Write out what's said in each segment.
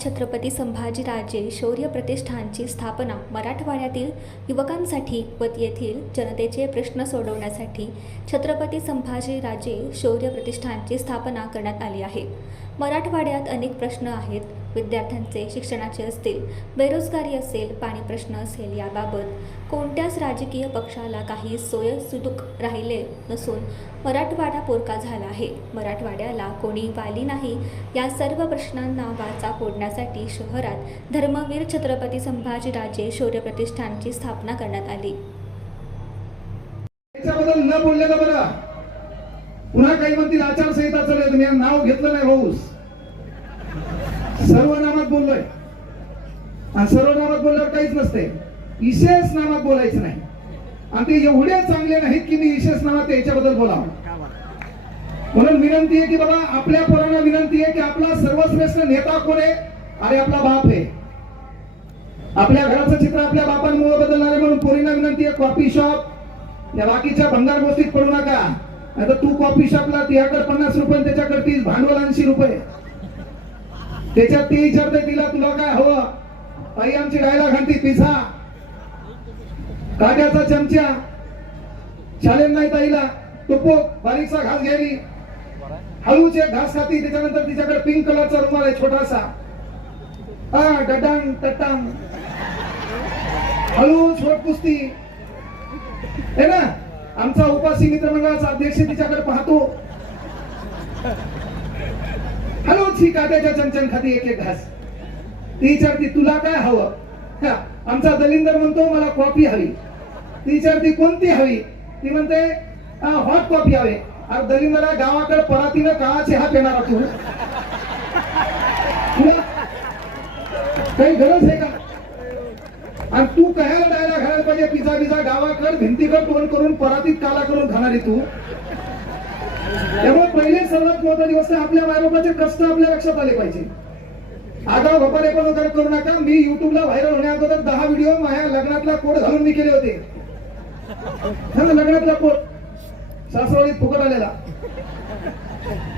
छत्रपती संभाजीराजे शौर्य प्रतिष्ठानची स्थापना मराठवाड्यातील युवकांसाठी व येथील जनतेचे प्रश्न सोडवण्यासाठी छत्रपती संभाजीराजे शौर्य प्रतिष्ठानची स्थापना करण्यात आली आहे. मराठवाड्यात अनेक प्रश्न आहेत. विद्यार्थ्यांचे शिक्षणाचे असतील बेरोजगारी असेल पाणी प्रश्न असेल याबाबत कोणत्याच राजकीय पक्षाला काही सोयसुदूक राहिले नसून मराठवाडा पोरका झाला आहे. मराठवाड्याला कोणी वाली नाही. या सर्व प्रश्नांना वाचा फोडण्यासाठी शहरात धर्मवीर छत्रपती संभाजीराजे शौर्य प्रतिष्ठानची स्थापना करण्यात आली. न बोललेलं बरं. पुन्हा काही म्हणतील आचारसंहिता चालू आहे. तुम्ही नाव घेतलं नाही भाऊस. सर्व नामात बोललोय. आणि सर्व नामात बोलल्यावर काहीच नसते. विशेष नामात बोलायचं नाही. आणि ते एवढे चांगले नाहीत की मी विशेष नामात याच्याबद्दल बोलावं. म्हणून विनंती आहे की बाबा आपल्या पोरांना विनंती आहे की आपला सर्वश्रेष्ठ नेता कोण आहे? अरे आपला बाप आहे. आपल्या घराचं चित्र आपल्या बापांमुळे बदलणार आहे म्हणून पोरींना विनंती आहे कॉफी शॉप. या बाकीच्या भंगार गोष्टीत पडू नका. नाही तर तू कॉफी शॉपला तिच्याकडे पन्नास रुपये त्याच्याकडे तीस भांडवल ऐंशी रुपये. त्याच्यात ते विचारते तिला तुला काय हवं? आई आमची डायला घंटी पिझ्झा काट्याचा चमचा. शालेन नाही ताईला. तो बारीकसा घास घ्यावी हळूच एक घास खाती त्याच्यानंतर तिच्याकडे पिंक कलरचा रुमाल आहे छोटासा. हा डडांग टटांग हळू छोट कुस्ती है ना? आमचा उपासी मित्रमंडळाचा अध्यक्ष तिच्याकडे पाहतो. हॅलो ही काट्याच्या चमचन खाती एक एक घास. ती विचारती तुला काय हवं? आमचा दलिंदर म्हणतो मला कॉफी हवी. ती विचारती कोणती हवी? ती म्हणते हॉट कॉफी हवी. अरे दलिंदरा गावाकडे परातीनं काळाचे हात येणार तू. तुला काही गरज आहे का? आणि तू काय डायला घालायला पाहिजे? पिझा बिझा गावाकड भिंतीकड तोंड करून परातीत काला करून खाणारी तू? त्यामुळे पहिले सर्वात महत्वाची दिवस आपल्या मायबापाचे कष्ट आपल्या लक्षात आले पाहिजे. आगाव भपारे पण वगैरे करू नका. मी युट्यूबला व्हायरल होण्या अगोदर दहा व्हिडिओ माझ्या लग्नातला कोड घालून मी केले होते लग्नातला कोड सासवडीत फुकट आलेला.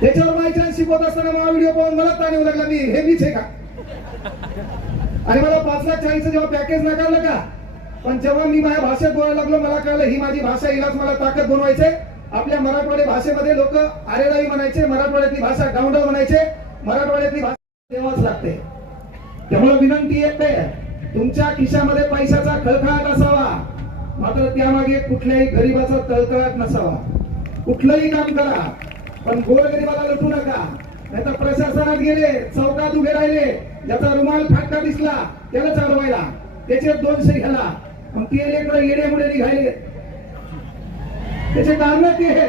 त्याच्यावर माहिती शिकवत असताना मला व्हिडिओ पाहून मला ताण येऊ लागला. मी हे मीच आहे का? आणि मला पाच लाख चाळीस जेव्हा पॅकेज नाकारलं का? पण जेव्हा मी माझ्या भाषेत बोलायला लागलो मला कळलं ही माझी भाषा हिलाच मला ताकद बनवायचे आपल्या मराठवाडी भाषेमध्ये लोक आरेराई म्हणायचे मराठवाड्यातली भाषा गावंडळ म्हणायचे मराठवाड्यातली भाषा तेव्हाच लागते. त्यामुळे विनंती येते तुमच्या खिशामध्ये पैशाचा खळखळाट असावा मात्र त्यामागे कुठल्याही गरीबाचा तळतळाट नसावा. कुठलंही काम करा पण गोरगरीबाला लुटू नका. नाहीतर प्रशासनात गेले चौकात उभे राहिले ज्याचा रुमाल फाटका दिसला त्याला चालवायला त्याचे दोनशे घ्याला मग ते येडे मुडे निघाले. त्याचे कारण ते आहेत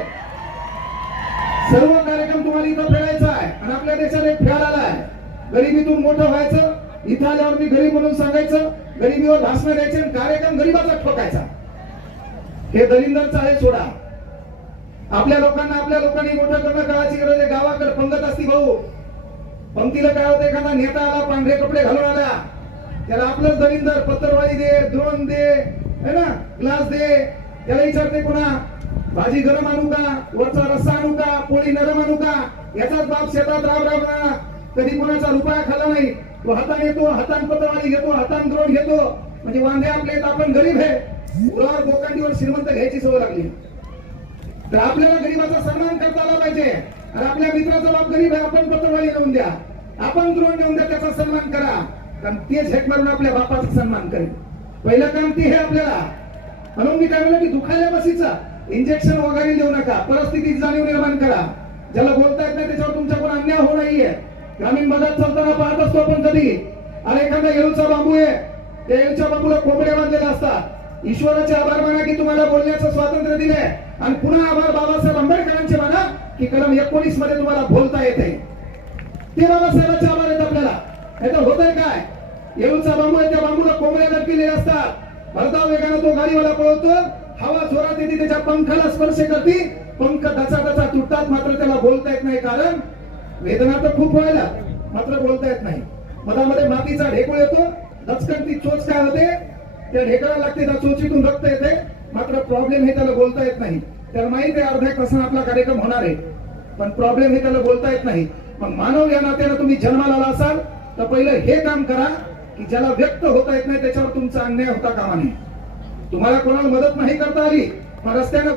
सर्व कार्यक्रम तुम्हाला इथं फेडायचा आहे आणि आपल्या देशाला एक फेड आला आहे. गरिबीतून मोठं व्हायचं इथं आल्यावर मी गरीब म्हणून सांगायचं गरिबीवर भाषण द्यायचे आणि कार्यक्रम गरीबाचा ठोकायचा. हे दलिंदरचं आहे सोडा. आपल्या लोकांना आपल्या लोकांनी मोठं करणं काळाची गरज आहे. गावाकडे पंगत असती भाऊ. पंक्तीला काय होतं एखादा नेता आला पांढरे कपडे घालून आला. त्याला आपलंच दलिंदर पत्तरवाळी दे द्रोण दे है ना? ग्लास दे. त्याला विचारते पुन्हा भाजी गरम आणू का? वरचा रस्सा आणू का? पोळी नरम आणू का? याचाच बाप शेतात राब राबला. कधी कोणाचा रुपया खाला नाही. तो हाताने येतो हातान पत्रवाळी घेतो हातान द्रोण घेतो. म्हणजे वांदे आपले आपण गरीब आहे. उरावर गोकांडीवर श्रीमंत घ्यायची सवय लागली. तर आपल्याला गरीबाचा सन्मान करता आला पाहिजे. आणि आपल्या मित्राचा बाप गरीब आहे आपण पत्रवाळी नेऊन द्या. आपण द्रोण नेऊन द्या त्याचा सन्मान करा. कारण ते झेट मारून आपल्या बापाचा सन्मान करेल. पहिलं काम ते हे आपल्याला. म्हणून मी काय म्हणलं की दुखायला बसीचा. इंजेक्शन वगैरे देऊ नका. परिस्थितीची जाणीव निर्माण करा. ज्याला बोलता येत नाही त्याच्यावर तुमच्याकडून अन्याय होऊ नाहीये. ग्रामीण भागात चालताना पाहत असतो आपण कधी? अरे एखादा येळूचा बांबू आहे. त्या येळूच्या बांबूला कोंबड्या बांधलेल्या असतात. ईश्वराचे आभार माना की तुम्हाला बोलण्याचं स्वातंत्र्य दिले आणि पुन्हा आभार बाबासाहेब आंबेडकरांचे माना की कलम एकोणीसमध्ये तुम्हाला बोलता येते. ते बाबासाहेबांचे आभार आहेत आपल्याला. याचं तर होतंय काय? येळूचा बांबू आहे त्या बांबूला कोंबड्या लटकेलेल्या असतात. भरधाव वेगानं तो गाडीवाला पळवतो हवा जोरात येते त्याच्या पंखाला स्पर्श करते. पंख दचा दचा तुटतात मात्र त्याला बोलता येत नाही. कारण वेदना तर खूप व्हायला मात्र बोलता येत नाही. मधामध्ये मातीचा ढेकूळ येतो. दचकन ती चोच काय होते? त्या ढेकळा लागते त्या चोचीतून रक्त येते. मात्र प्रॉब्लेम हे त्याला बोलता येत नाही. त्याला माहीत आहे अर्ध्या एक तासानं आपला कार्यक्रम होणार आहे. पण प्रॉब्लेम हे त्याला बोलता येत नाही. मग मानव या नात्यानं तुम्ही जन्माला आला असाल तर पहिलं हे काम करा की ज्याला व्यक्त होता येत नाही त्याच्यावर तुमचा अन्याय होता कामा नये. तुम्हाला कोणाला मदत नाही करता आली मग रस्त्यानं